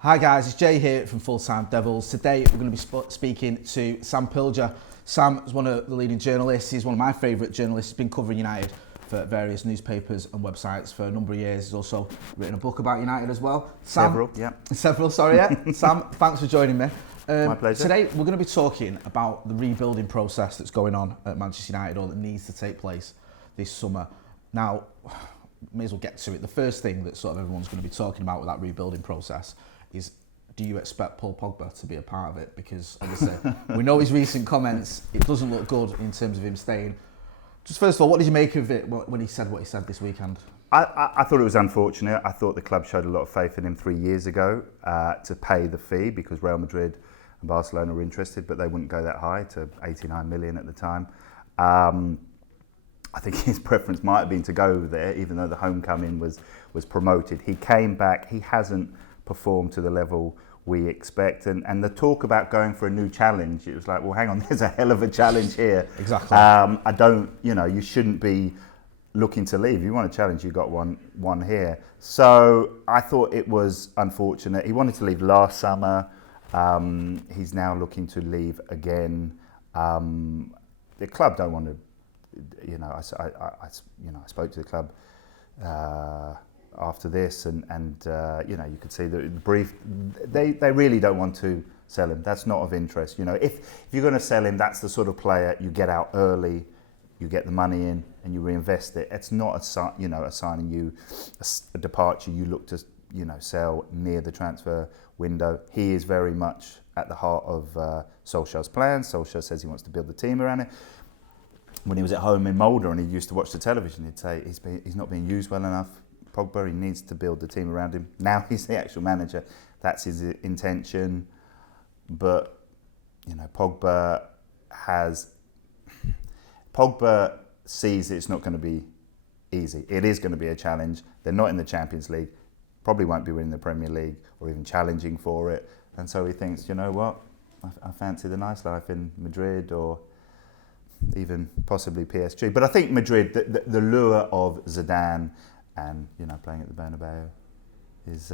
Hi guys, it's Jay here from FullTimeDEVILS. Today we're going to be speaking to Sam Pilger. Sam is one of the leading journalists. He's one of my favourite journalists. He's been covering United for various newspapers and websites for a number of years. He's also written a book about United as well. Sam, Several, sorry, yeah. Sam, thanks for joining me. My pleasure. Today we're going to be talking about the rebuilding process that's going on at Manchester United, or that needs to take place this summer. Now, may as well get to it. The first thing that sort of everyone's going to be talking about with that rebuilding process is, do you expect Paul Pogba to be a part of it? Because obviously we know his recent comments, it doesn't look good in terms of him staying. Just first of all, what did you make of it when he said what he said this weekend? I thought it was unfortunate. I thought the club showed a lot of faith in him 3 years ago to pay the fee, because Real Madrid and Barcelona were interested, but they wouldn't go that high, to 89 million at the time. I think his preference might have been to go there, even though the homecoming was promoted. He came back, he hasn't performed to the level we expect, and the talk about going for a new challenge, it was like, well, hang on, there's a hell of a challenge here. Exactly. I don't, you shouldn't be looking to leave. If you want a challenge, you got one here. So I thought it was unfortunate. He wanted to leave last summer. He's now looking to leave again. The club don't want to, I spoke to the club after this, and you could see the brief. They really don't want to sell him. That's not of interest. If you're going to sell him, that's the sort of player you get out early, you get the money in, and you reinvest it. It's not assigning you a departure you look to sell near the transfer window. He is very much at the heart of Solskjaer's plans. Solskjaer says he wants to build the team around it. When he was at home in Mulder and he used to watch the television, he'd say he's not being used well enough. Pogba, he needs to build the team around him. Now he's the actual manager. That's his intention. But, Pogba sees it's not going to be easy. It is going to be a challenge. They're not in the Champions League, probably won't be winning the Premier League or even challenging for it. And so he thinks, you know what, I fancy the nice life in Madrid, or even possibly PSG. But I think Madrid, the lure of Zidane and playing at the Bernabeu is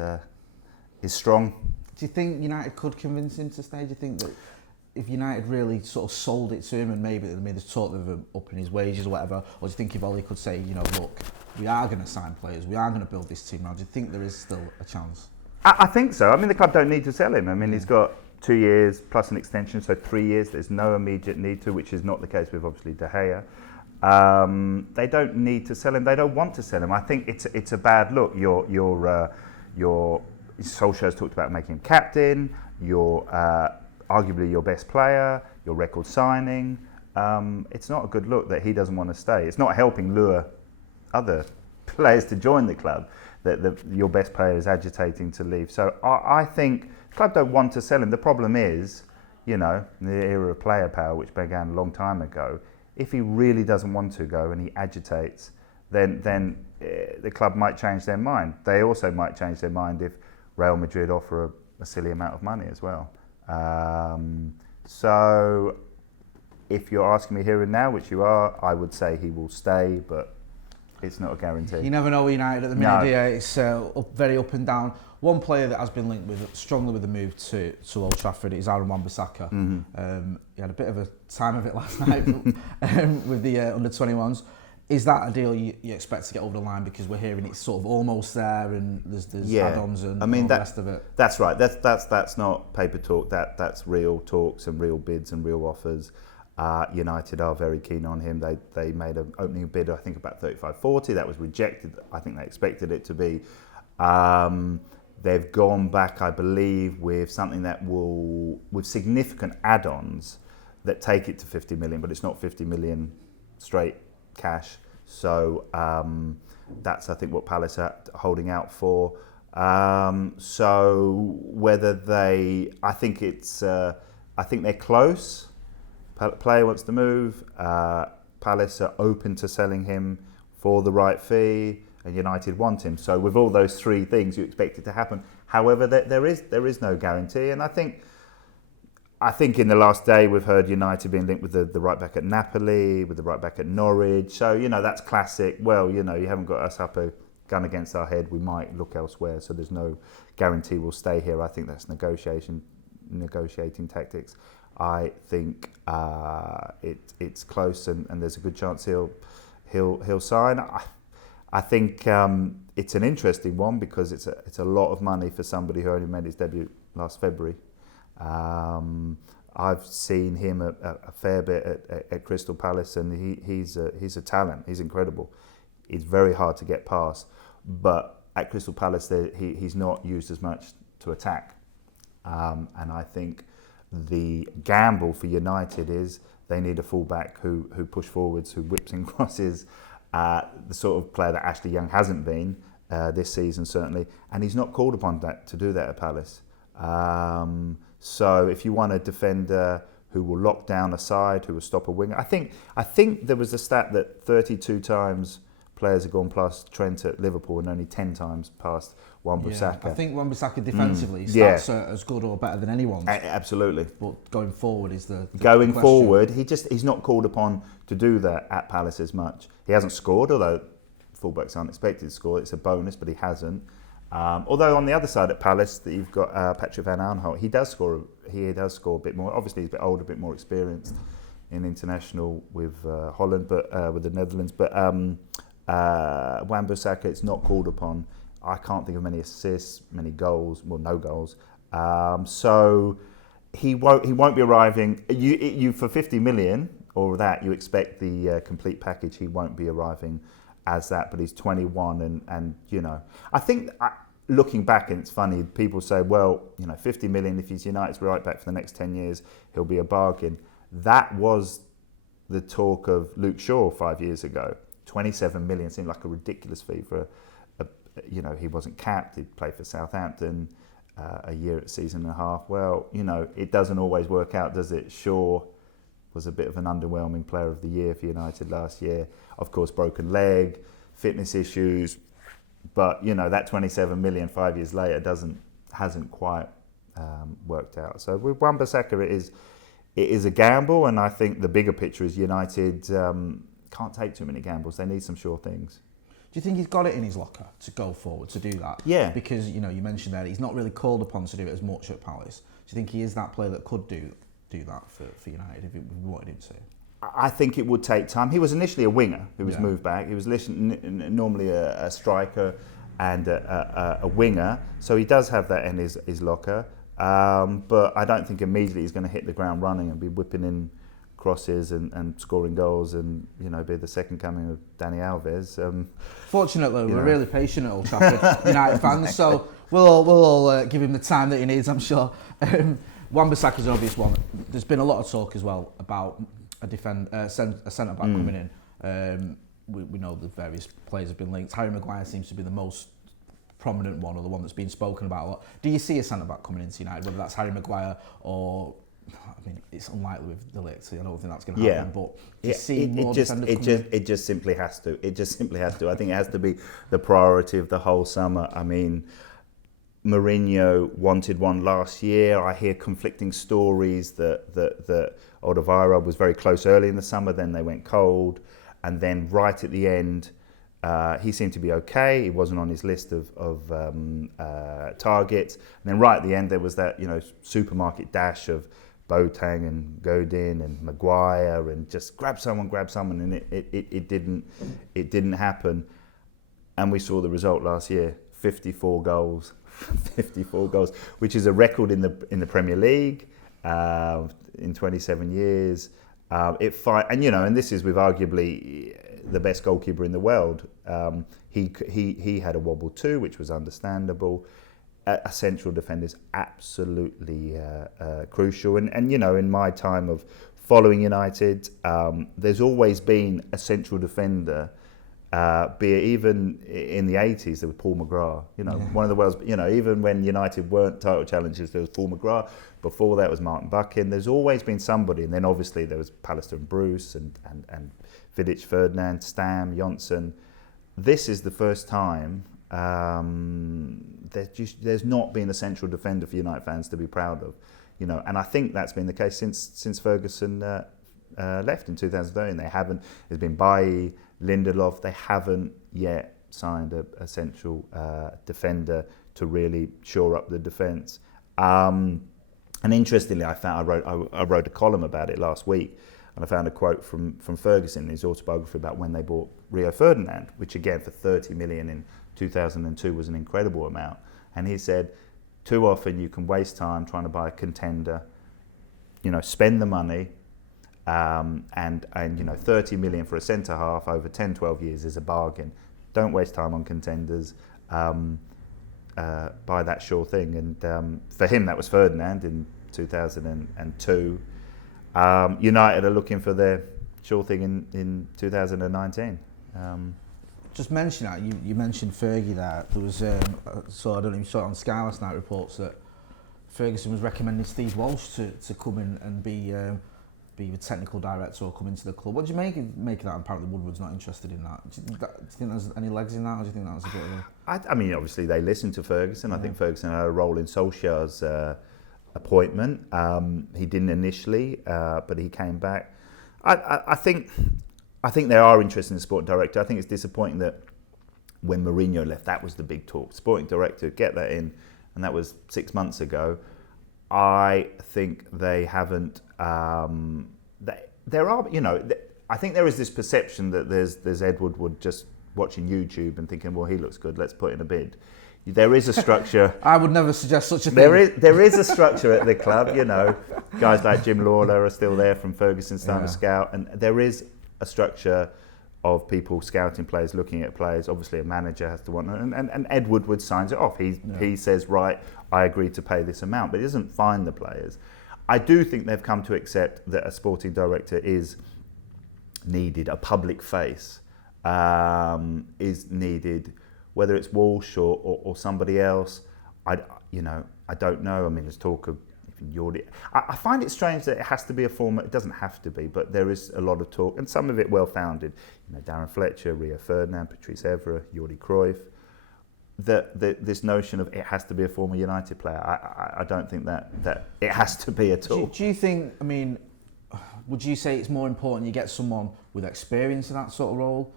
strong. Do you think United could convince him to stay? Do you think that if United really sort of sold it to him, and maybe there's talk of him upping his wages or whatever, or do you think if Ollie could say, look, we are going to sign players, we are going to build this team around, do you think there is still a chance? I think so. I mean, the club don't need to sell him. I mean, he's got 2 years plus an extension, so 3 years. There's no immediate need to, which is not the case with obviously De Gea. They don't need to sell him. They don't want to sell him. I think it's a bad look. Your Solskjaer's talked about making him captain. You're arguably your best player. Your record signing. It's not a good look that he doesn't want to stay. It's not helping lure other players to join the club that your best player is agitating to leave. So I think the club don't want to sell him. The problem is, in the era of player power, which began a long time ago, if he really doesn't want to go and he agitates, then the club might change their mind. They also might change their mind if Real Madrid offer a silly amount of money as well. So if you're asking me here and now, which you are, I would say he will stay, but it's not a guarantee. You never know with United at the minute, do you? It's very up and down. One player that has been linked strongly with the move to Old Trafford is Wan-Bissaka. Mm-hmm. He had a bit of a time of it last night with the under-21s. Is that a deal you expect to get over the line? Because we're hearing it's sort of almost there, and there's add-ons and all the rest of it. That's right. That's not paper talk. That's real talks and real bids and real offers. United are very keen on him. They made an opening bid, I think, about 35-40. That was rejected. I think they expected it to be. They've gone back, I believe, with something with significant add-ons that take it to 50 million, but it's not 50 million straight cash. So that's, I think, what Palace are holding out for. So whether I think they're close. Player wants to move. Palace are open to selling him for the right fee, and United want him. So with all those three things, you expect it to happen. However, there is no guarantee, and I think in the last day we've heard United being linked with the right back at Napoli, with the right back at Norwich. So that's classic. Well, you haven't got us up gun against our head, we might look elsewhere. So there's no guarantee we'll stay here. I think that's negotiating tactics. I think it's close, and there's a good chance he'll sign. I think it's an interesting one because it's a lot of money for somebody who only made his debut last February. I've seen him a fair bit at Crystal Palace, and he's a talent. He's incredible. He's very hard to get past, but at Crystal Palace he's not used as much to attack. And I think the gamble for United is they need a fullback who push forwards, who whips in crosses, the sort of player that Ashley Young hasn't been this season certainly, and he's not called upon to do that at Palace. So if you want a defender who will lock down a side, who will stop a winger, I think there was a stat that 32 times players have gone past Trent at Liverpool and only 10 times past Wan-Bissaka. I think Wan-Bissaka defensively stats are as good or better than anyone's. Absolutely. But going forward is the going question. forward, he's not called upon to do that at Palace as much. He hasn't scored, although fullbacks aren't expected to score. It's a bonus, but he hasn't. Although on the other side at Palace, that you've got Patrick van Aanholt. He does score a bit more. Obviously, he's a bit older, a bit more experienced in international with Holland, but with the Netherlands. But Wan-Bissaka, it's not called upon. I can't think of many assists, many goals. Well, no goals. So he won't be arriving. You for 50 million or that, you expect the complete package. He won't be arriving as that, but he's 21, and I think looking back, and it's funny, people say, well, 50 million, if he's United's right back for the next 10 years, he'll be a bargain. That was the talk of Luke Shaw 5 years ago. 27 million seemed like a ridiculous fee for he wasn't capped, he'd played for Southampton a year at season and a half. Well, it doesn't always work out, does it? Shaw was a bit of an underwhelming player of the year for United last year. Of course, broken leg, fitness issues, but that 27 million 5 years later hasn't quite worked out. So with Wan-Bissaka, it is a gamble, and I think the bigger picture is United can't take too many gambles. They need some sure things. Do you think he's got it in his locker to go forward, to do that? Yeah. Because, you mentioned that he's not really called upon to do it as much at Palace. Do you think he is that player that could do that for United if we wanted him to? I think it would take time. He was initially a winger who was moved back. He was normally a striker and a winger. So he does have that in his locker. But I don't think immediately he's going to hit the ground running and be whipping in crosses and scoring goals and be the second coming of Dani Alves. Fortunately, we're really patient at Old Trafford, United fans, exactly. So we'll all give him the time that he needs, I'm sure. Wan-Bissaka's an obvious one. There's been a lot of talk as well about a centre-back coming in. We know the various players have been linked. Harry Maguire seems to be the most prominent one, or the one that's been spoken about a lot. Do you see a centre-back coming into United, whether that's Harry Maguire or... I mean, it's unlikely with the Leeds. I don't think that's going to happen. But do you see more defenders coming in? It just simply has to. It just simply has to. I think it has to be the priority of the whole summer. I mean, Mourinho wanted one last year. I hear conflicting stories that Alderweireld was very close early in the summer, then they went cold, and then right at the end, he seemed to be okay. He wasn't on his list of targets. And then right at the end, there was that supermarket dash of Boateng and Godin and Maguire, and just grab someone, and it didn't happen. And we saw the result last year: 54 goals, 54 goals, which is a record in the Premier League in 27 years. And this is with arguably the best goalkeeper in the world. He had a wobble too, which was understandable. A central defender is absolutely crucial. And in my time of following United, there's always been a central defender. Be it even in the 80s, there was Paul McGrath. One of the world's. Even when United weren't title challengers, there was Paul McGrath. Before that was Martin Buchan. There's always been somebody, and then obviously there was Pallister and Bruce and Vidic, Ferdinand, Stam, Johnson. This is the first time there's not been a central defender for United fans to be proud of, and I think that's been the case since Ferguson left in 2013. They haven't. There's been Bailly, Lindelof. They haven't yet signed a central defender to really shore up the defence. And interestingly, I wrote a column about it last week, and I found a quote from Ferguson in his autobiography about when they bought Rio Ferdinand, which again for 30 million in 2002 was an incredible amount. And he said, too often you can waste time trying to buy a contender, spend the money, and 30 million for a centre half over 10, 12 years is a bargain. Don't waste time on contenders. Buy that sure thing. And for him, that was Ferdinand in 2002. United are looking for their sure thing in 2019. Just mention that, you mentioned Fergie there. There was, so I don't know if you saw it on Sky last night, reports that Ferguson was recommending Steve Walsh to come in and be the technical director or come into the club. What do you make of that? Apparently Woodward's not interested in that. Do you think there's any legs in that, or do you think that was a bit of a... I mean, obviously they listened to Ferguson. Yeah. I think Ferguson had a role in Solskjaer's appointment. He didn't initially, but he came back. I think they are interested in the sporting director. I think it's disappointing that when Mourinho left, that was the big talk. Sporting director, get that in, and that was 6 months ago. I think they haven't. There are, I think there is this perception that there's Ed Woodward just watching YouTube and thinking, well, he looks good, let's put in a bid. There is a structure. I would never suggest such a thing. There is a structure at the club, Guys like Jim Lawler are still there from Ferguson's time as scout, and there is a structure of people scouting players, looking at players. Obviously, a manager has to want, and Ed Woodward signs it off. He says, right, I agree to pay this amount, but he doesn't find the players. I do think they've come to accept that a sporting director is needed, a public face is needed, whether it's Walsh or somebody else. I don't know. I mean, there's talk of Jordi. I find it strange that it has to be a format. It doesn't have to be, but there is a lot of talk, and some of it well-founded. Darren Fletcher, Rio Ferdinand, Patrice Evra, Jordi Cruyff. This notion of it has to be a former United player, I don't think that it has to be at all. Do you think, would you say it's more important you get someone with experience in that sort of role,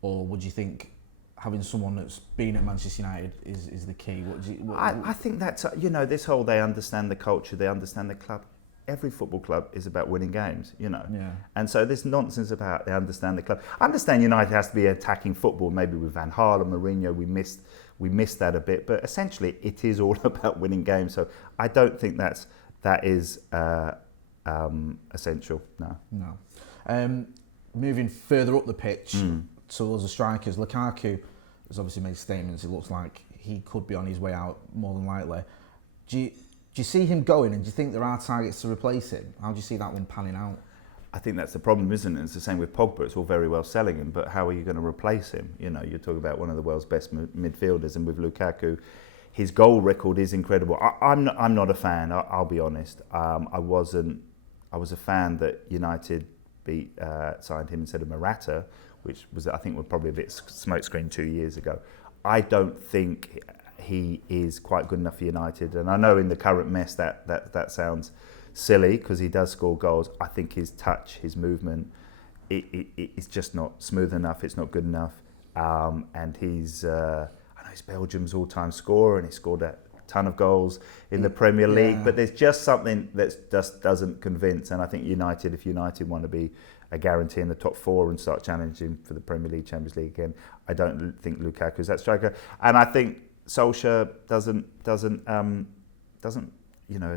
or would you think having someone that's been at Manchester United is the key? I think that's, this whole they understand the culture, they understand the club. Every football club is about winning games, Yeah. And so this nonsense about they understand the club. I understand United has to be attacking football, maybe with Van Gaal and Mourinho, we missed that a bit, but essentially it is all about winning games. So I don't think that is essential, no. Moving further up the pitch towards the strikers, Lukaku has obviously made statements. It looks like he could be on his way out more than likely. Do you see him going, and do you think there are targets to replace him? How do you see that one panning out? I think that's the problem, isn't it? It's the same with Pogba. It's all very well selling him, but how are you going to replace him? You're talking about one of the world's best midfielders, and with Lukaku, his goal record is incredible. I'm not a fan. I'll be honest. I was a fan that United signed him instead of Morata, which was, I think, was probably a bit smokescreen 2 years ago. I don't think he is quite good enough for United, and I know in the current mess that sounds silly because he does score goals. I think his touch, his movement, it's just not smooth enough. It's not good enough, and he's I know he's Belgium's all-time scorer, and he scored a ton of goals in the Premier League. But there's just something that just doesn't convince. And I think if United want to be a guarantee in the top four and start challenging for the Premier League, Champions League again, I don't think Lukaku's that striker. And I think Solskjaer doesn't as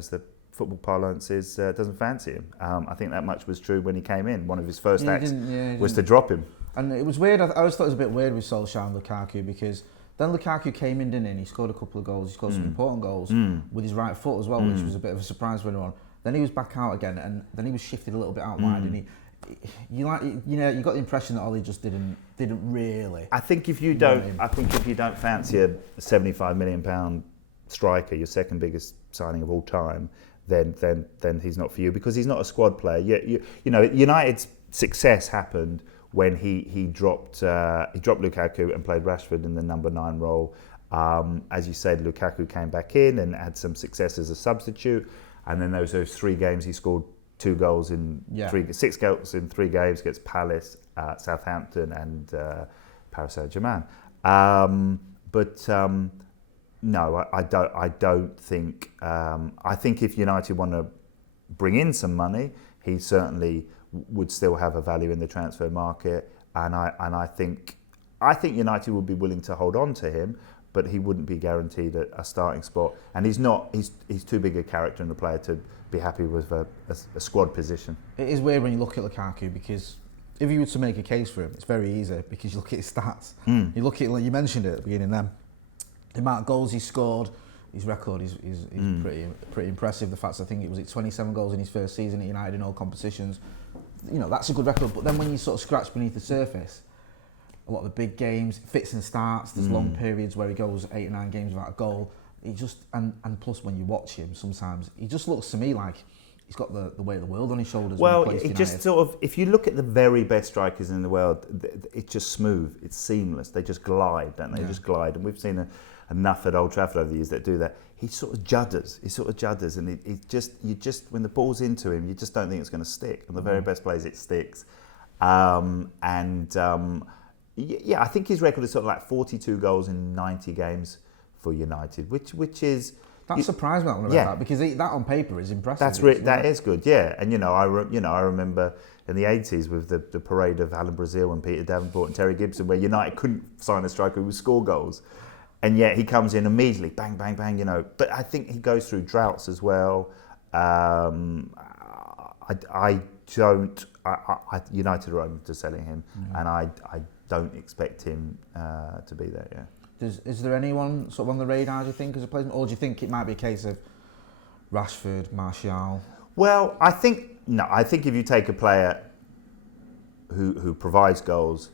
the football parlance is, doesn't fancy him. I think that much was true when he came in. One of his first acts was to drop him. And it was weird. I always thought it was a bit weird with Solskjaer and Lukaku, because then Lukaku came in, didn't he? And he scored a couple of goals. He scored some important goals with his right foot as well, which was a bit of a surprise for everyone. Then he was back out again, and then he was shifted a little bit out wide, and you got the impression that Ollie just didn't really. I think if you don't fancy a £75 million striker, your second biggest signing of all time, then he's not for you, because he's not a squad player. United's success happened when he dropped Lukaku and played Rashford in the number 9 role. As you said, Lukaku came back in and had some success as a substitute, and then those 3 games he scored 2 goals in 6 goals in 3 games against Palace, Southampton, and Paris Saint-Germain. No, I don't think. I think if United want to bring in some money, he certainly would still have a value in the transfer market, and I think United would be willing to hold on to him, but he wouldn't be guaranteed a starting spot, and he's too big a character and a player to be happy with a squad position. It is weird when you look at Lukaku, because if you were to make a case for him, it's very easy, because you look at his stats. You look at, like you mentioned it at the beginning, then the amount of goals he scored, his record is pretty impressive. The fact, I think it was 27 goals in his first season at United in all competitions. You know, that's a good record. But then when you sort of scratch beneath the surface, a lot of the big games, fits and starts, there's long periods where he goes 8 or 9 games without a goal. He just, and plus when you watch him, sometimes he just looks to me like he's got the weight of the world on his shoulders. Well, when he plays it just sort of, if you look at the very best strikers in the world, it's just smooth, it's seamless. They just glide, don't they? They just glide. And we've seen enough at Old Trafford over the years that do that. He sort of judders, and you just when the ball's into him, you just don't think it's going to stick. And the very best plays, it sticks. Yeah, I think his record is sort of like 42 goals in 90 games for United, which is... That surprised me when I read that, because that on paper is impressive. That is good, yeah. And I remember in the 80s with the parade of Alan Brazil and Peter Davenport and Terry Gibson, where United couldn't sign a striker who would score goals, and yet he comes in immediately, bang, bang, bang. But I think he goes through droughts as well. United are open to selling him, and I don't expect him to be there. Yeah. Is there anyone sort of on the radar, do you think, as a player, or do you think it might be a case of Rashford, Martial? Well, I think if you take a player who provides goals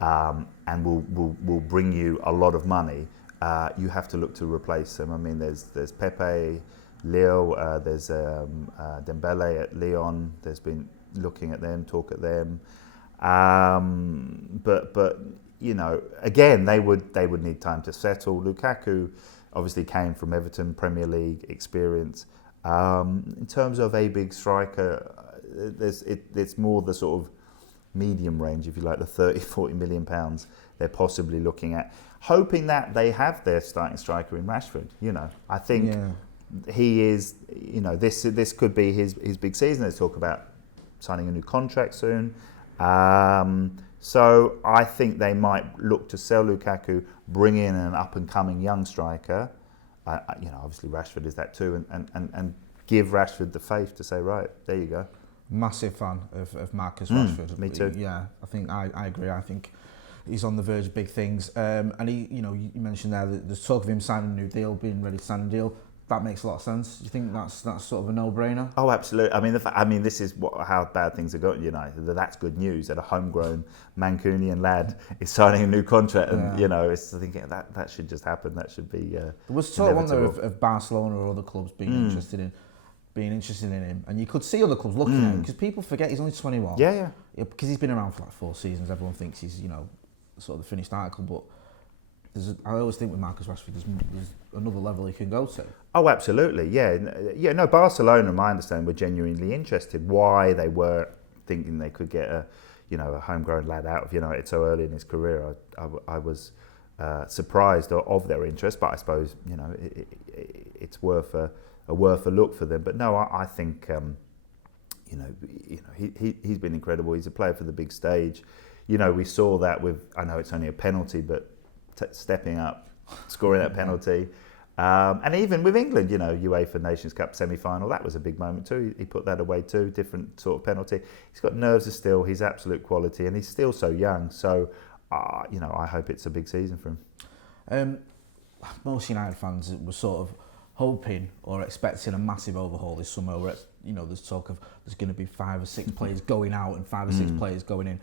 and will bring you a lot of money, you have to look to replace him. I mean, there's Pepe, Leo, there's Dembele at Lyon. There's been looking at them, talk at them, but. Again, they would need time to settle. Lukaku obviously came from Everton, Premier League experience. In terms of a big striker, it's more the sort of medium range, if you like, the 30-40 million pounds they're possibly looking at, hoping that they have their starting striker in Rashford. I think he is. This could be his big season. There's talk about signing a new contract soon. So I think they might look to sell Lukaku, bring in an up-and-coming young striker. Obviously Rashford is that too, and give Rashford the faith to say, right, there you go. Massive fan of Marcus Rashford. Me too. Yeah, I think I agree. I think he's on the verge of big things. And he, you mentioned there that there's talk of him signing a new deal, being ready to sign a deal. That makes a lot of sense. Do you think that's sort of a no-brainer? Oh, absolutely. I mean, this is how bad things have got at United. That's good news. That a homegrown Mancunian lad is signing a new contract, and it's thinking that should just happen. That should be. There was talk of Barcelona or other clubs being interested in him, and you could see other clubs looking at him, because people forget he's only 21. Yeah. Because he's been around for like 4 seasons. Everyone thinks he's sort of the finished article, but. I always think with Marcus Rashford, there's another level he can go to. Oh, absolutely, yeah. No, Barcelona, my understanding, were genuinely interested. Why they were thinking they could get a homegrown lad out of United so early in his career, I was surprised of their interest. But I suppose it's worth a look for them. But no, I think he's been incredible. He's a player for the big stage. We saw that with, I know it's only a penalty, but stepping up, scoring that penalty, and even with England, UEFA Nations Cup semi-final, that was a big moment too. He put that away too, different sort of penalty. He's got nerves of steel. He's absolute quality, and he's still so young. So, I hope it's a big season for him. Most United fans were sort of hoping or expecting a massive overhaul this summer. Where there's talk of there's going to be 5 or 6 players going out and 5 or 6 players going in.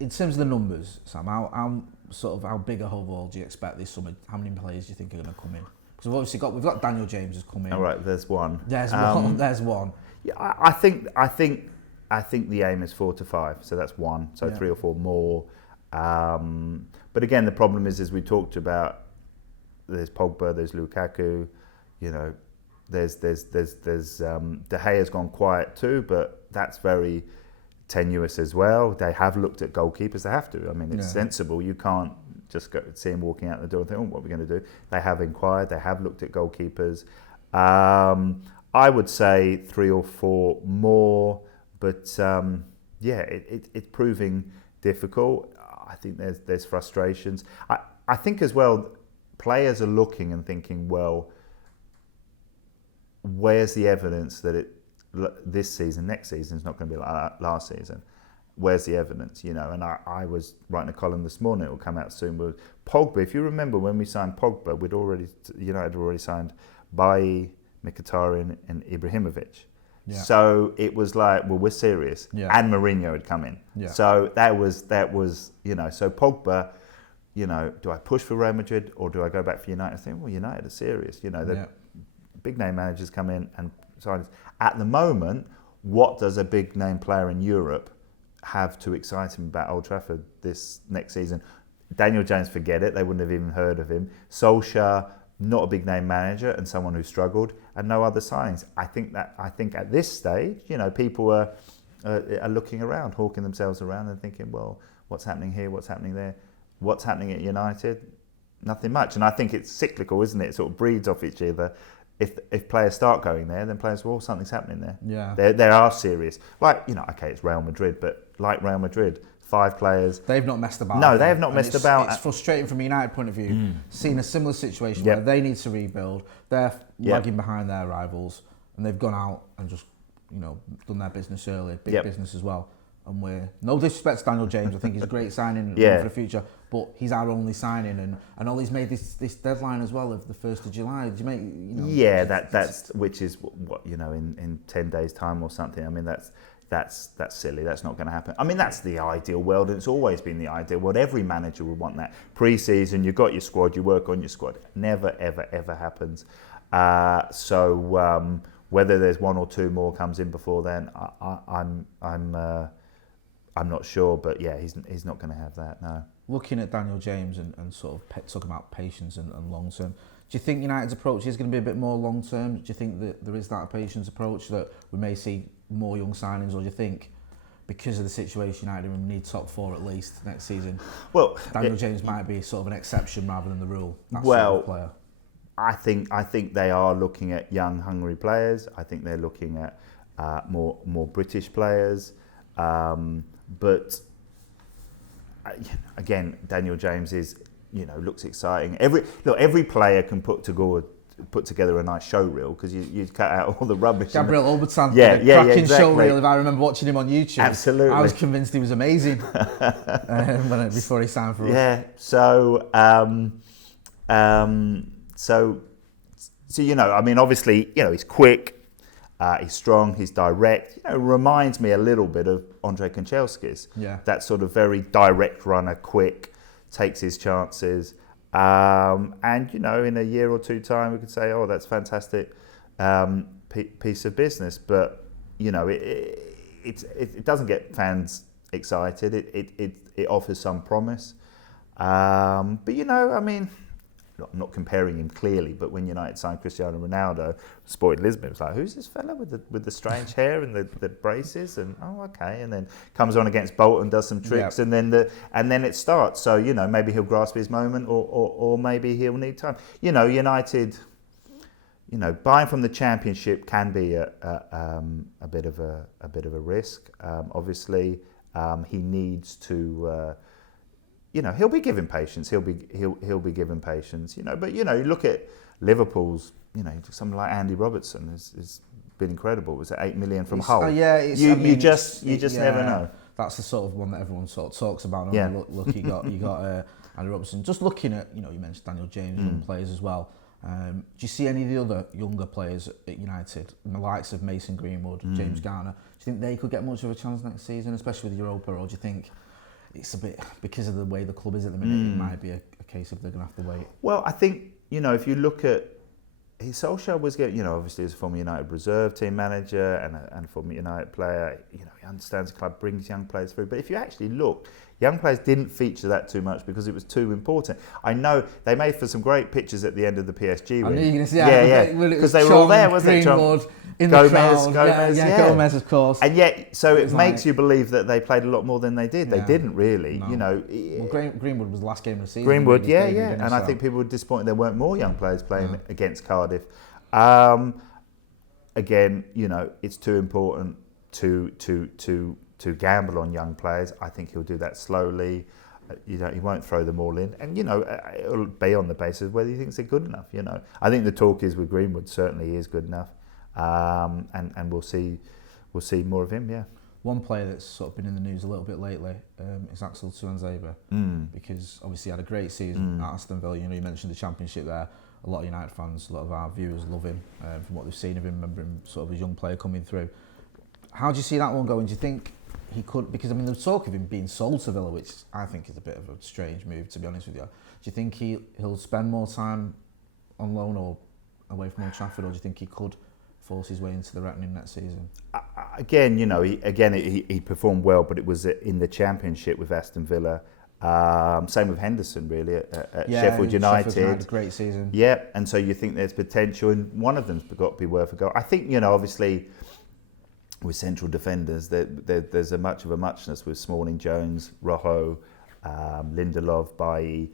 In terms of the numbers, Sam, how big a overhaul do you expect this summer? How many players do you think are going to come in? Because we've got Daniel James has come in. All right, there's one. There's one. There's one. Yeah, I think the aim is 4 to 5. So that's one. So 3 or 4 more. But again, the problem is, as we talked about, there's Pogba, there's Lukaku. There's De Gea's gone quiet too, but that's very tenuous as well. They have looked at goalkeepers. They have to. I mean, it's sensible. You can't just see him walking out the door and think, oh, what are we going to do? They have inquired, they have looked at goalkeepers. I would say 3 or 4 more, but it's proving difficult. I think there's frustrations. I think as well, players are looking and thinking, well, where's the evidence that this season, next season is not going to be like last season? Where's the evidence? And I was writing a column this morning, it will come out soon, with Pogba. If you remember when we signed Pogba, United had already signed Bailly, Mkhitaryan and Ibrahimovic. Yeah. So it was like, well, we're serious. Yeah. And Mourinho had come in. Yeah. So that was so Pogba, do I push for Real Madrid or do I go back for United? I think, well, United are serious. The big name managers come in and sign. At the moment, what does a big name player in Europe have to excite him about Old Trafford this next season? Daniel James, forget it. They wouldn't have even heard of him. Solskjaer, not a big name manager and someone who struggled, and no other signings. I think at this stage, people are looking around, hawking themselves around and thinking, well, what's happening here? What's happening there? What's happening at United? Nothing much. And I think it's cyclical, isn't it? It sort of breeds off each other. If players start going there, then players, well, something's happening there. Yeah. They are serious. Like, okay, it's Real Madrid, but like Real Madrid, 5 players. They've not messed about. No, they have not messed about. It's frustrating from a United point of view, seeing a similar situation where they need to rebuild, they're lagging behind their rivals, and they've gone out and just, done their business early, big business as well. And we're, no disrespect to Daniel James, I think he's a great signing for the future, but he's our only signing, and Ollie's made this deadline as well of the 1st of July. Did you make, Yeah, that's which is what, in 10 days' time or something. I mean, that's silly. That's not going to happen. I mean, that's the ideal world, and it's always been the ideal world. Every manager would want that. Pre-season, you've got your squad, you work on your squad. Never, ever, ever happens. So whether there's 1 or 2 more comes in before then, I'm not sure, but yeah, he's not going to have that, no. Looking at Daniel James and sort of talking about patience and long term, do you think United's approach is going to be a bit more long term? Do you think that there is that patience approach that we may see more young signings, or do you think because of the situation United need top 4 at least next season? Well, Daniel James might be sort of an exception rather than the rule. That sort of player. I think they are looking at young, hungry players. I think they're looking at more British players. But again, Daniel James is, looks exciting. Every player can put together a nice show reel because you cut out all the rubbish. Gabriel Obertan did a cracking show reel. If I remember watching him on YouTube, absolutely, I was convinced he was amazing before he signed for us. Yeah. So I mean, obviously, he's quick. He's strong, he's direct. Reminds me a little bit of Andrei Kanchelskis. Yeah. That sort of very direct runner, quick, takes his chances. And, in a year or 2 time, we could say, oh, that's fantastic piece of business. But, it doesn't get fans excited. It offers some promise. But, I mean, I'm not comparing him clearly, but when United signed Cristiano Ronaldo, Sporting Lisbon was like, who's this fella with the strange hair and the braces? And okay, and then comes on against Bolton, does some tricks, and then it starts. So maybe he'll grasp his moment, or maybe he'll need time. United, buying from the Championship can be a bit of a risk. Obviously, he needs to. He'll be given patience. He'll be given patience. But you look at Liverpool's. Someone like Andy Robertson has been incredible. Was it 8 million from Hull? You just never know. That's the sort of one that everyone sort of talks about. Yeah. Look, you got Andy Robertson. Just looking at you mentioned Daniel James, young players as well. Do you see any of the other younger players at United, the likes of Mason Greenwood, James Garner? Do you think they could get much of a chance next season, especially with Europa, or do you think it's a bit, because of the way the club is at the minute, it might be a case of they're going to have to wait? Well, I think, if you look at Solskjaer was getting, obviously as a former United reserve team manager and a former United player, he understands the club, brings young players through. But if you actually look, young players didn't feature that too much because it was too important. I know they made for some great pictures at the end of the PSG win. I knew you were going to say because they were all there, wasn't it? Greenwood in Gomez, the crowd. Gomez, of course. And yet, so it makes you believe that they played a lot more than they did. They didn't really, Well, Greenwood was the last game of the season. Greenwood, and I think people were disappointed there weren't more young players playing against Cardiff. Again, it's too important to gamble on young players. I think he'll do that slowly. He won't throw them all in, and it'll be on the basis of whether he thinks they're good enough. I think the talk is with Greenwood certainly is good enough, and we'll see more of him. Yeah. One player that's sort of been in the news a little bit lately is Axel Tuanzebe, because obviously he had a great season at Aston Villa. You mentioned the Championship there. A lot of United fans, a lot of our viewers love him from what they've seen of him. Remember him sort of as a young player coming through. How do you see that one going? Do you think he could? Because there's talk of him being sold to Villa, which I think is a bit of a strange move, to be honest with you. Do you think he'll spend more time on loan or away from Old Trafford, or do you think he could force his way into the reckoning next season? Again, he performed well, but it was in the Championship with Aston Villa. Same with Henderson, really, at Sheffield United. Sheffield had a great season. Yeah, and so you think there's potential, and one of them's got to be worth a go. I think, obviously, with central defenders, there's a much of a muchness with Smalling, Jones, Rojo, Lindelof, Bailly.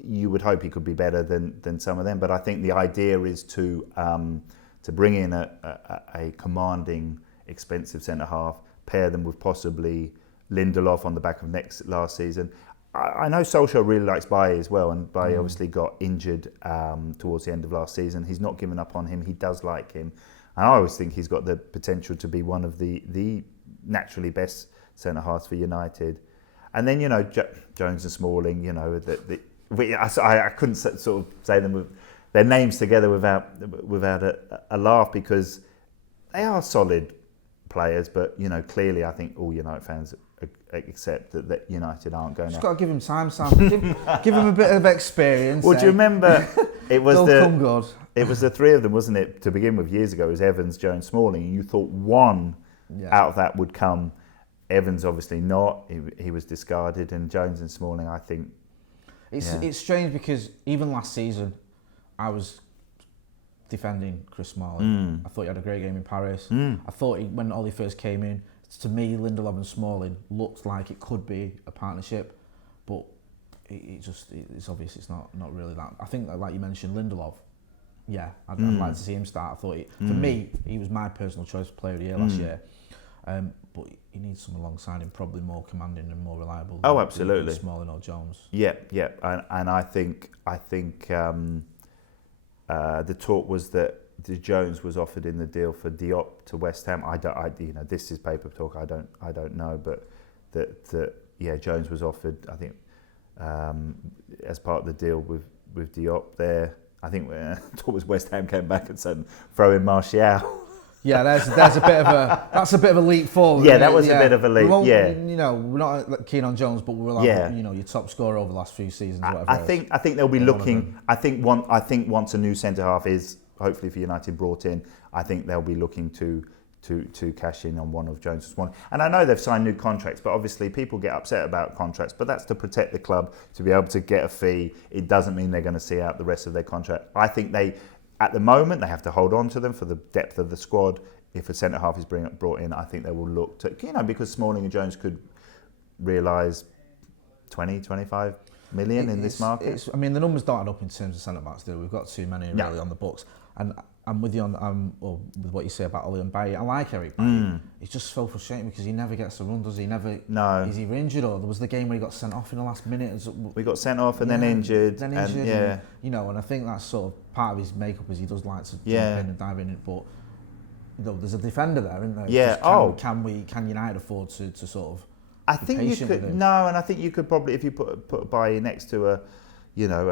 You would hope he could be better than some of them, but I think the idea is to bring in a commanding, expensive centre half, pair them with possibly Lindelof on the back of last season. I know Solskjaer really likes Bailly as well, and Bailly obviously got injured towards the end of last season. He's not given up on him. He does like him. And I always think he's got the potential to be one of the naturally best centre-halves for United. And then, Jones and Smalling, I couldn't sort of say them with their names together without a laugh, because they are solid players. But, clearly I think all United fans accept that United aren't going to... Just got to give him time, Sam. give him a bit of experience. Well, do you remember... It was come good. It was the three of them, wasn't it, to begin with years ago? It was Evans, Jones, Smalling, and you thought one out of that would come. Evans obviously not. He was discarded, and Jones and Smalling, I think... It's strange because even last season, I was defending Chris Smalling. I thought he had a great game in Paris. I thought when Ollie first came in, to me, Lindelof and Smalling looked like it could be a partnership, but it's obvious it's not really that. I think, like you mentioned, Lindelof, I'd like to see him start. I thought, for me, he was my personal choice for player of the year last year. But he needs someone alongside him, probably more commanding and more reliable. Oh, absolutely. Than Smalling or Jones. Yeah, and I think the talk was that Jones was offered in the deal for Diop to West Ham. This is paper talk. I don't know, but that Jones was offered. I think as part of the deal with Diop there. I think talk was West Ham came back and said throw in Martial. Yeah, that's a bit of a leap forward. Yeah, that was a bit of a leap. We're not keen on Jones, but we'll have your top scorer over the last few seasons. Whatever. I think they'll be looking. I think once a new centre half is hopefully for United brought in, I think they'll be looking to cash in on one of Jones' one. And I know they've signed new contracts, but obviously people get upset about contracts. But that's to protect the club, to be able to get a fee. It doesn't mean they're going to see out the rest of their contract. I think at the moment, they have to hold on to them for the depth of the squad. If a centre half is brought in, I think they will look to, because Smalling and Jones could realise 20, 25 million in this market. The numbers don't add up in terms of centre backs. We've got too many really on the books. And I'm with you on with what you say about Ollie and Bailly. I like Eric Bailly. It's just so frustrating because he never gets a run, does he? No. Is he injured, or there was the game where he got sent off in the last minute? We got sent off and then injured. And I think that's sort of part of his makeup is he does like to jump in and dive in it, but there's a defender there, isn't there? Yeah. Can United afford to sort of? I think you could. And I think you could probably, if you put Bailly next to a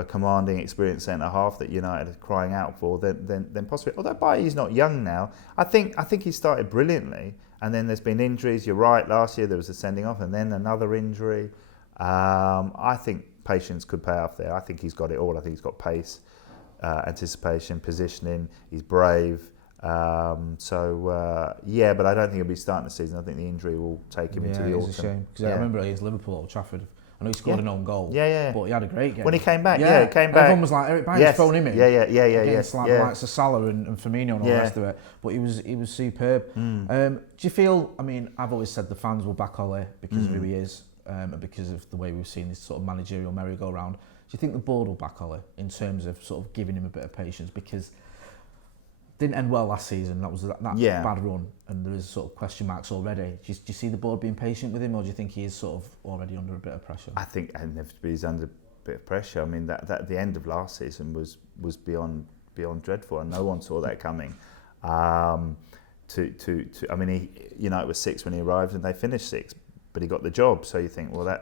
commanding, experienced centre half that United are crying out for, then possibly. Although Bailly's not young now, I think he started brilliantly, and then there's been injuries. You're right. Last year there was a sending off, and then another injury. I think patience could pay off there. I think he's got it all. I think he's got pace. anticipation, positioning. He's brave. But I don't think he'll be starting the season. I think the injury will take him into the autumn. It's a shame because I remember against Liverpool at Old Trafford. I know he scored an own goal. But he had a great game. When he came back, he came back. Everyone was like, Eric Bailly's thrown him in. Against The likes of Salah and Firmino and all the rest of it. But he was superb. Do you feel? I mean, I've always said the fans will back Ole because of who he is, and because of the way we've seen this sort of managerial merry-go-round. Do you think the board will back Ole in terms of sort of giving him a bit of patience because? Didn't end well last season. That was that bad run, and there is sort of question marks already. Do you see the board being patient with him, or do you think he is sort of already under a bit of pressure? I think inevitably he's under a bit of pressure. I mean, that the end of last season was beyond dreadful, and no one saw that coming. I mean, United was 6 when he arrived, and they finished 6, but he got the job. So you think, well,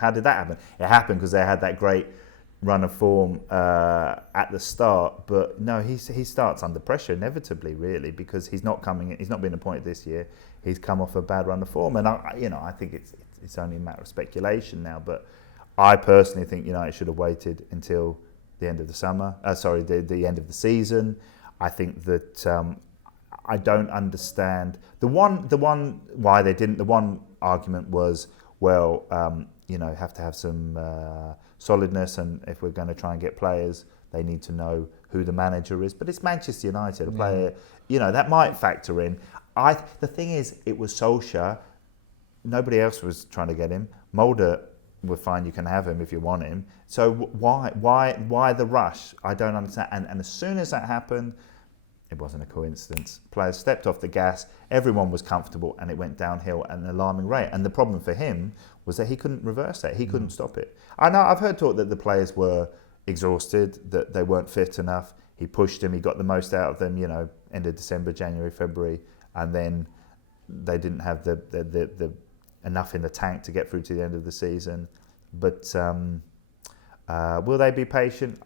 how did that happen? It happened because they had that great run of form at the start, but no, he starts under pressure inevitably, really, because he's not coming in. He's not been appointed this year. He's come off a bad run of form, and I think it's only a matter of speculation now. But I personally think United should have waited until the end of the summer. The end of the season. I think that I don't understand the one why they didn't. The one argument was, well, have to have some solidness, and if we're going to try and get players, they need to know who the manager is. But it's Manchester United, a player, that might factor in. The thing is, it was Solskjaer. Nobody else was trying to get him. Mulder, we're fine, you can have him if you want him. So why the rush? I don't understand. And as soon as that happened, it wasn't a coincidence. Players stepped off the gas, everyone was comfortable, and it went downhill at an alarming rate. And the problem for him was that he couldn't reverse that. He couldn't stop it. I know I've heard talk that the players were exhausted, that they weren't fit enough. He pushed them, he got the most out of them, end of December, January, February, and then they didn't have the enough in the tank to get through to the end of the season. But will they be patient?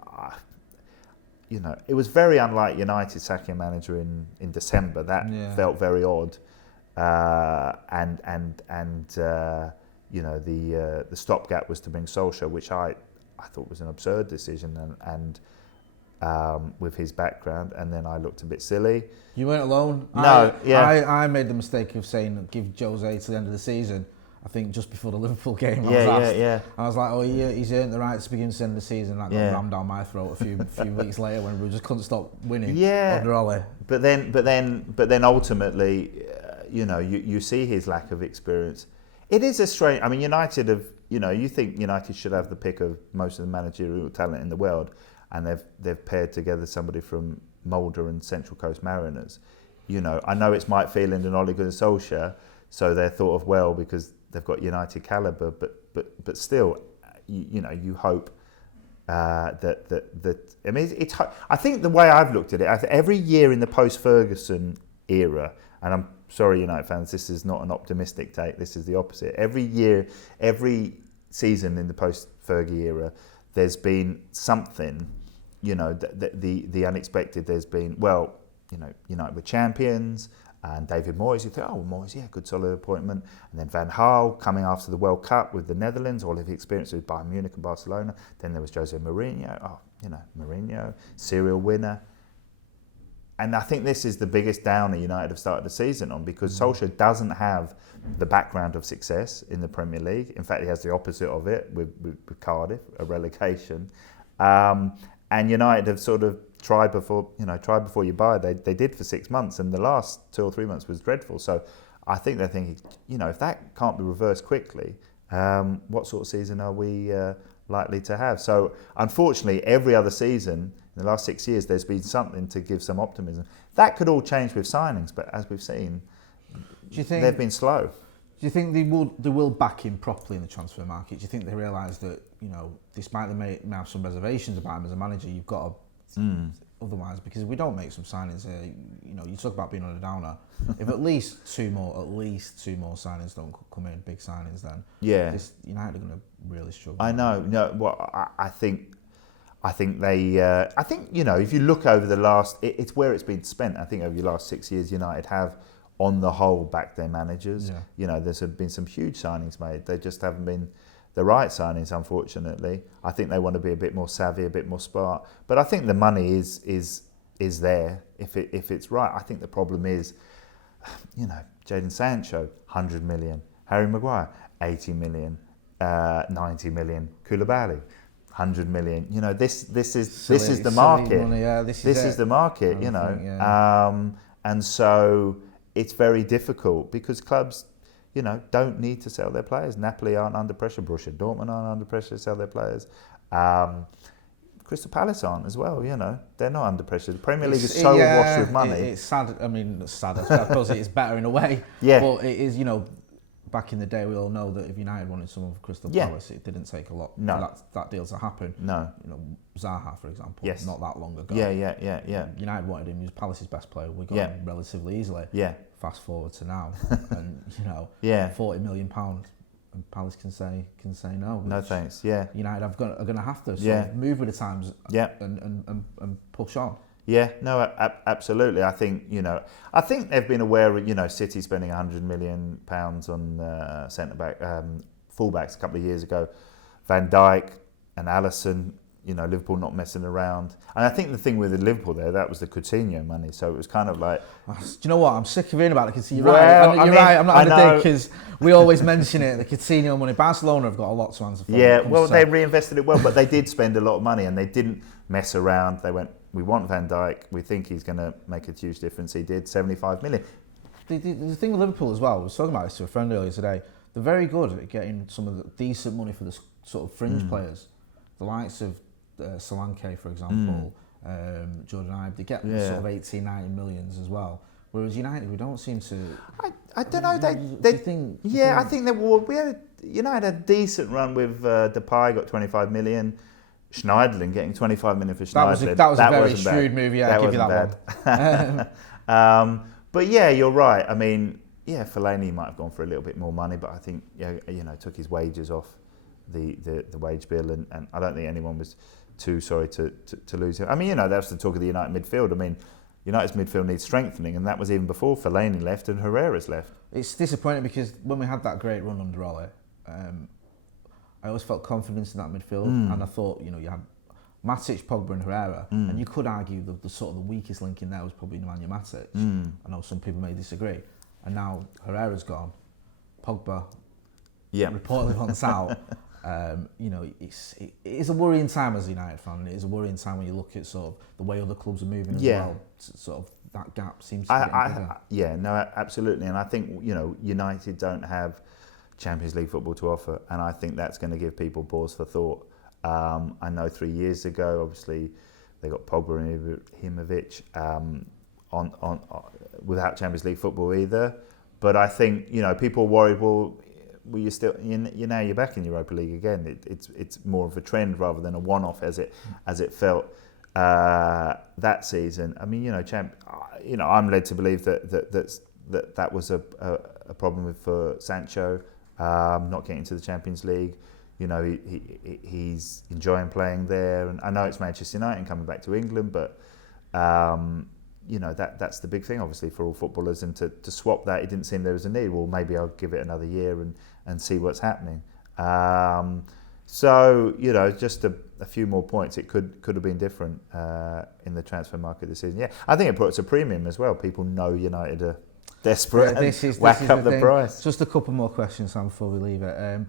It was very unlike United sacking a manager in December. That felt very odd, the stopgap was to bring Solskjaer, which I thought was an absurd decision, and with his background, and then I looked a bit silly. You weren't alone. No, I made the mistake of saying give Jose to the end of the season. I think just before the Liverpool game, I was like, oh yeah, he's earned the right to begin to end the season. That got rammed down my throat a few weeks later when we just couldn't stop winning under Ole. But then ultimately, you see his lack of experience. It is a strange. I mean, United have. You think United should have the pick of most of the managerial talent in the world, and they've paired together somebody from Mulder and Central Coast Mariners. I know it's Mike Phelan and Ole Gunnar Solskjaer, so they're thought of well because they've got United calibre, but still, you hope that I mean, it's. I think the way I've looked at it, every year in the post-Ferguson era, and I'm sorry, United fans, this is not an optimistic take. This is the opposite. Every year, every season in the post-Fergie era, there's been something. The unexpected. There's been United were champions. And David Moyes, you think, Moyes, good solid appointment. And then Van Gaal coming after the World Cup with the Netherlands, all of his experience with Bayern Munich and Barcelona. Then there was Jose Mourinho. Mourinho, serial winner. And I think this is the biggest downer United have started the season on, because Solskjaer doesn't have the background of success in the Premier League. In fact, he has the opposite of it with Cardiff, a relegation. And United have sort of try before you buy. They did for 6 months, and the last 2 or 3 months was dreadful. So I think they're thinking, if that can't be reversed quickly, what sort of season are we likely to have? So unfortunately, every other season in the last 6 years, there's been something to give some optimism. That could all change with signings, but as we've seen, they've been slow. Do you think they will back him properly in the transfer market? Do you think they realise that, despite they may have some reservations about him as a manager, you've got to otherwise, because if we don't make some signings here, you talk about being on a downer. If at least two more signings don't come in, big signings, then United are going to really struggle. I know. No, well, I think they. I think if you look over the last, it's where it's been spent. I think over the last 6 years, United have, on the whole, backed their managers. There's been some huge signings made. They just haven't been the right signings, unfortunately. I think they want to be a bit more savvy, a bit more smart. But I think the money is there if it's right. I think the problem is, Jadon Sancho, 100 million. Harry Maguire, 80 million. 90 million. Koulibaly, 100 million. This is the market. Money, yeah, this is the market. And so it's very difficult because clubs, don't need to sell their players. Napoli aren't under pressure. Borussia Dortmund aren't under pressure to sell their players. Crystal Palace aren't as well. They're not under pressure. The Premier League is so awash with money. It's sad. I mean, it's sad. I suppose it is better in a way. Yeah. But it is, back in the day, we all know that if United wanted someone for Crystal Palace, it didn't take a lot for that deal to happen. No. Zaha, for example, Yes. not that long ago. Yeah. United wanted him. He was Palace's best player. We got him relatively easily. Yeah. Fast forward to now, and £40 million, and Palace can say no. No thanks. Yeah. United are going to have to move with the times. Yeah. And push on. Yeah, no, absolutely. I think they've been aware of City spending £100 million on centre back fullbacks a couple of years ago. Van Dijk and Alisson, Liverpool not messing around. And I think the thing with Liverpool there, that was the Coutinho money. So it was kind of like, do you know what? I'm sick of hearing about the Coutinho. Well, you're right. I'm not on the dig because we always mention it. The Coutinho money. Barcelona have got a lot to answer for. Yeah, well, they reinvested it well, but they did spend a lot of money and they didn't mess around. They went, we want Van Dijk. We think he's going to make a huge difference. He did, 75 million. The thing with Liverpool as well, I was talking about this to a friend earlier today, they're very good at getting some of the decent money for the sort of fringe players. The likes of Solanke, for example, Jordan Ibe, they get sort of 18, 19 millions as well. Whereas United, we don't seem to... I don't know. I think United had a decent run with Depay, got 25 million. Schneiderlin getting 25 million for Schneiderlin. That was a very shrewd move, I'll give you that one. But yeah, you're right. I mean, Fellaini might have gone for a little bit more money, but I think, took his wages off the wage bill, and I don't think anyone was too sorry to lose him. I mean, that's the talk of the United midfield. I mean, United's midfield needs strengthening, and that was even before Fellaini left and Herrera's left. It's disappointing because when we had that great run under Ole, I always felt confidence in that midfield, and I thought, you had Matic, Pogba and Herrera, and you could argue the sort of the weakest link in there was probably Nemanja Matic. I know some people may disagree, and now Herrera's gone, Pogba reportedly wants out. It is a worrying time as a United fan, and it is a worrying time when you look at sort of the way other clubs are moving as well. Sort of that gap seems to be getting bigger. Yeah, no, absolutely, and I think United don't have Champions League football to offer, and I think that's going to give people pause for thought. I know 3 years ago, obviously, they got Pogba and Ibrahimovic on without Champions League football either. But I think people are worried. Well, you still now you're back in Europa League again. It's more of a trend rather than a one-off as it felt that season. I mean, I'm led to believe that was a problem for Sancho. Not getting to the Champions League, he's enjoying playing there, and I know it's Manchester United and coming back to England, but that's the big thing, obviously, for all footballers, and to swap that, it didn't seem there was a need. Well, maybe I'll give it another year and see what's happening. So just a few more points. It could have been different in the transfer market this season. Yeah, I think it puts a premium as well. People know United are desperate and whack up the price. Just a couple more questions, Sam, before we leave it.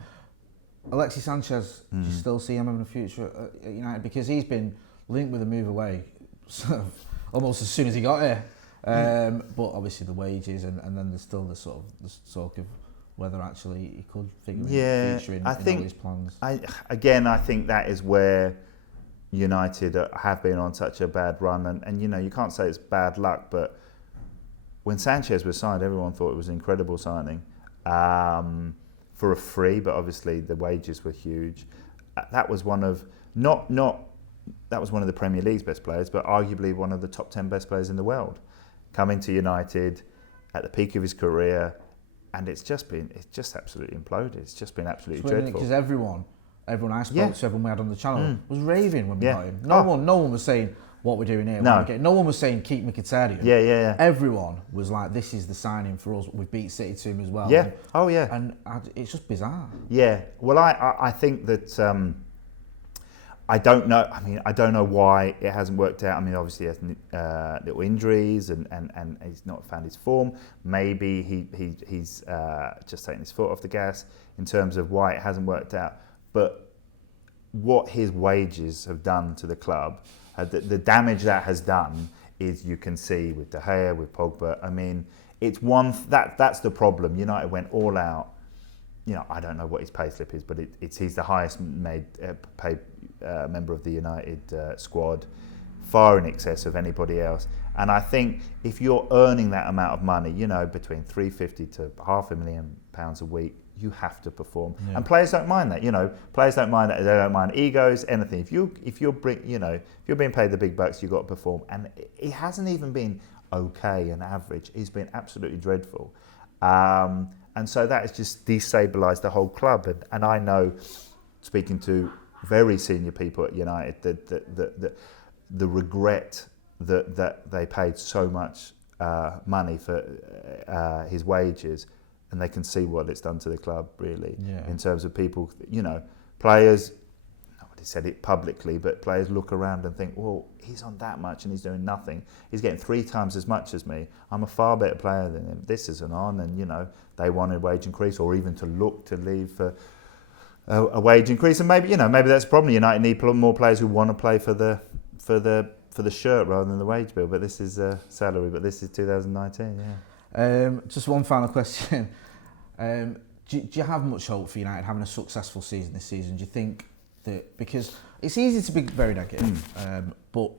Alexis Sanchez, do you still see him having a future at United? Because he's been linked with a move away sort of almost as soon as he got here. But obviously the wages, and then there's still the talk of whether actually he could feature in all his plans. I think that is where United have been on such a bad run, and you can't say it's bad luck, but when Sanchez was signed, everyone thought it was an incredible signing for a free, but obviously the wages were huge. That was one of that was one of the Premier League's best players, but arguably one of the top 10 best players in the world. Coming to United at the peak of his career, and it's just absolutely imploded. It's just been absolutely dreadful. Because everyone I spoke to, everyone we had on the channel, was raving when we got him. No one was saying, what we're doing here. No. No one was saying keep Mkhitaryan. Yeah. Everyone was like, this is the signing for us. We beat City to him as well. Yeah. Oh, yeah. And it's just bizarre. Yeah. Well, I think that I don't know. I mean, I don't know why it hasn't worked out. I mean, obviously he has little injuries and he's not found his form. Maybe he's just taking his foot off the gas in terms of why it hasn't worked out. But what his wages have done to the club, the damage that has done, is you can see with De Gea, with Pogba. I mean, it's that's the problem. United went all out. You know, I don't know what his pay slip is, but he's the highest paid member of the United squad, far in excess of anybody else. And I think if you're earning that amount of money, you know, between £350,000 to £500,000 a week, you have to perform. Yeah. And players don't mind that. You know, players don't mind that. They don't mind egos, anything. If you're being paid the big bucks, you've got to perform. And it hasn't even been okay and average. It's been absolutely dreadful. And so that has just destabilised the whole club. And I know, speaking to very senior people at United, that the regret that they paid so much money for his wages, and they can see what it's done to the club, really, in terms of people, you know, players, nobody said it publicly, but players look around and think, well, he's on that much and he's doing nothing. He's getting 3 times as much as me. I'm a far better player than him. This isn't on. And, you know, they want a wage increase, or even to look to leave for a wage increase. And maybe, you know, maybe that's a problem. United need more players who want to play for the shirt rather than the wage bill. But this is salary, but this is 2019, just one final question. Do you have much hope for United having a successful season this season? Do you think that, because it's easy to be very negative, but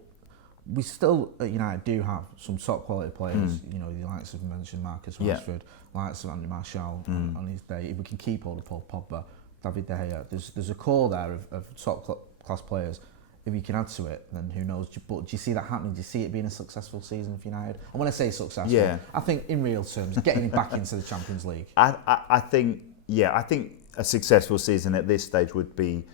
we still at United do have some top quality players, you know, the likes of mentioned Marcus Rashford, likes of Andy Martial on his day. If we can keep hold of Paul Pogba, David De Gea, there's a core there of top class players. If you can add to it, then who knows? But do you see that happening? Do you see it being a successful season for United? And when I say successful, I think in real terms, getting back into the Champions League. I think a successful season at this stage would be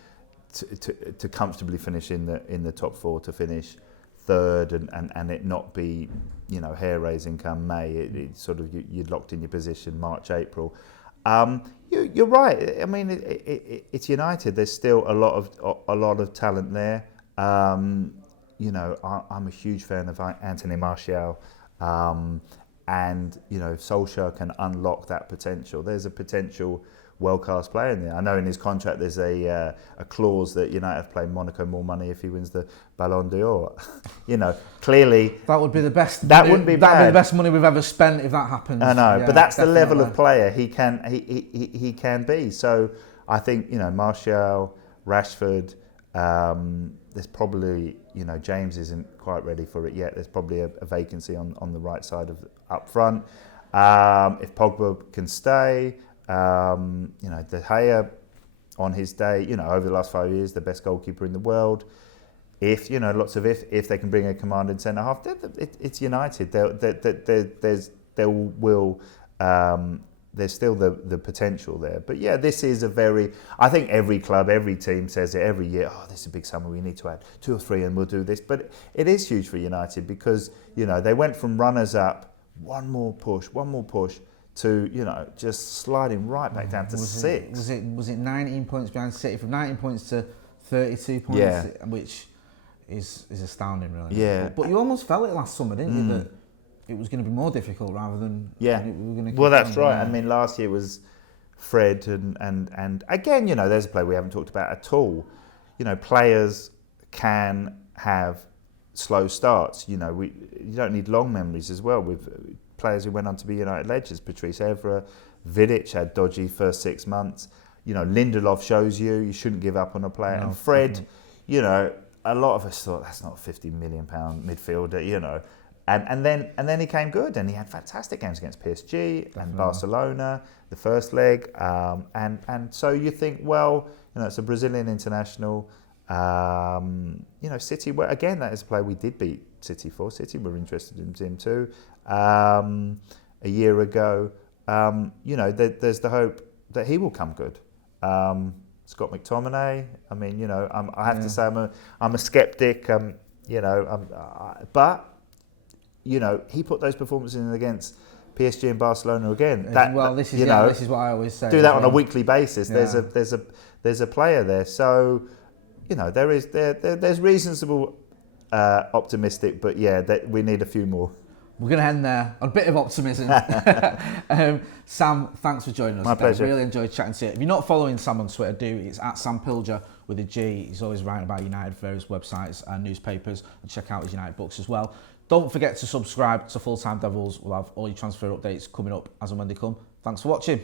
to comfortably finish in the top 4, to finish third, and it not be, you know, hair raising come May. It sort of you're locked in your position March, April. You're right. I mean, it's United. There's still a lot of talent there. You know, I'm a huge fan of Anthony Martial, and you know, Solskjaer can unlock that potential. There's a potential world-class player in there. I know in his contract there's a clause that United have played Monaco more money if he wins the Ballon d'Or. You know, clearly that would be the best. That wouldn't be bad. That'd be the best money we've ever spent if that happens. I know, but that's the level of player he can be. So I think, you know, Martial, Rashford. There's probably, you know, James isn't quite ready for it yet. There's probably a vacancy on the right side of up front. If Pogba can stay. You know, De Gea on his day, you know, over the last 5 years, the best goalkeeper in the world. If, you know, lots of if they can bring a commanding centre half, it's United. There's still the potential there. But yeah, this is I think every club, every team says it every year, oh, this is a big summer, we need to add 2 or 3 and we'll do this. But it is huge for United because, you know, they went from runners up, one more push, to, you know, just sliding right back down to 6. Was it 19 points behind City, from 19 points to 32 points, which is astounding, really. Yeah. But you almost felt it last summer, didn't you, that it was going to be more difficult rather than we were going to. Well, that's right. I mean, last year was Fred and again, you know, there's a player we haven't talked about at all. You know, players can have slow starts. You know, you don't need long memories as well with players who went on to be United legends. Patrice Evra, Vidic had dodgy first 6 months. You know, Lindelof shows you shouldn't give up on a player. No, and Fred, you know, a lot of us thought that's not a £50 million midfielder, you know. And then he came good, and he had fantastic games against PSG and Barcelona, the first leg. And so you think, well, you know, it's a Brazilian international. You know, City, again, that is a player we did beat City for. City were interested in him too. A year ago, you know, there's the hope that he will come good. Scott McTominay, I mean, you know, I have to say I'm a skeptic. You know, but you know, he put those performances in against PSG and Barcelona again. This is what I always say. Do that on a weekly basis. Yeah. There's a player there, so you know there's reasonable optimistic, but yeah, we need a few more. We're going to end there on a bit of optimism. Sam, thanks for joining us. My pleasure. Really enjoyed chatting to you. If you're not following Sam on Twitter, do. It's at Sam Pilger with a G. He's always writing about United, various websites and newspapers, and check out his United books as well. Don't forget to subscribe to Full Time Devils. We'll have all your transfer updates coming up as and when they come. Thanks for watching.